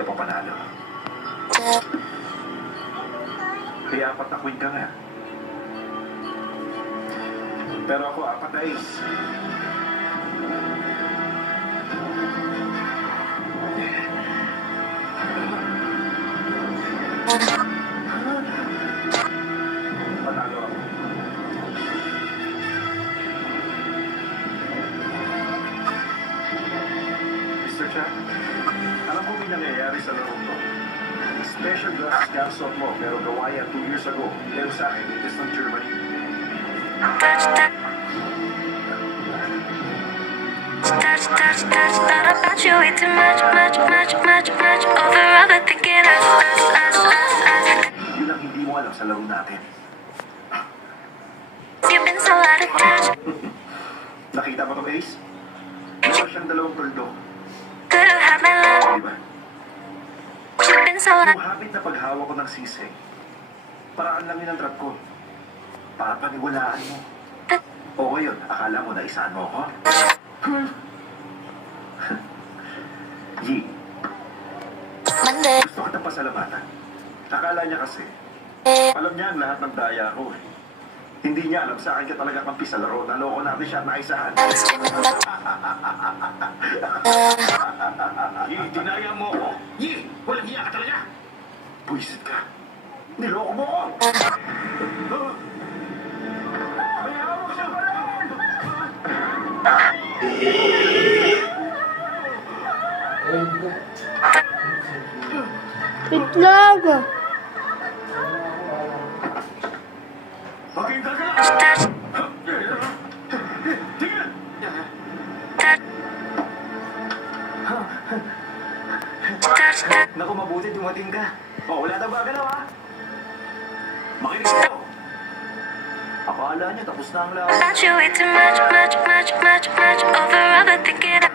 ka pa panalo. Kaya apat na queen ka nga. Pero ako, apat na ace. Panalo ako. Mr. Chan, alam mo may nangyayari sa laro to. Special glasses ka ang suot mo, pero gawa yan 2 years ago. Pero sa akin, it is from Germany. Touch, thought about you way too much over overthinking us. Yun ang hindi mo alam sa laro natin. You've been so out of touch. Nakita mo to, Ace? Meron siyang dalawang tuldo. Could've had my love. Diba? You've been so out. Yung habit na paghawak ko ng sisig, paraan lang yun ang trap ko. Para paniwalaan mo. O ngayon, akala mo na isaan mo ako? Yi, Monday. gusto kitang pasalamatan. Akala niya kasi, alam niya ang lahat ng daya ko eh. Hindi niya alam sa akin ka talaga kampi sa laro. Naloko natin siya at naisahan. I was dreaming about Yi, dinaya mo ako. Yi, walang hiya ka talaga. Buisit ka. Niloko mo ako. May hawak siyang balon! Itlog. Pakinggan ka! touch, Tingnan! touch. Naku, mabuti dumating ka. O, wala daw gagalaw ha? Makinig ako. Akala niyo tapos na ang lahat. About you way too much over overthinking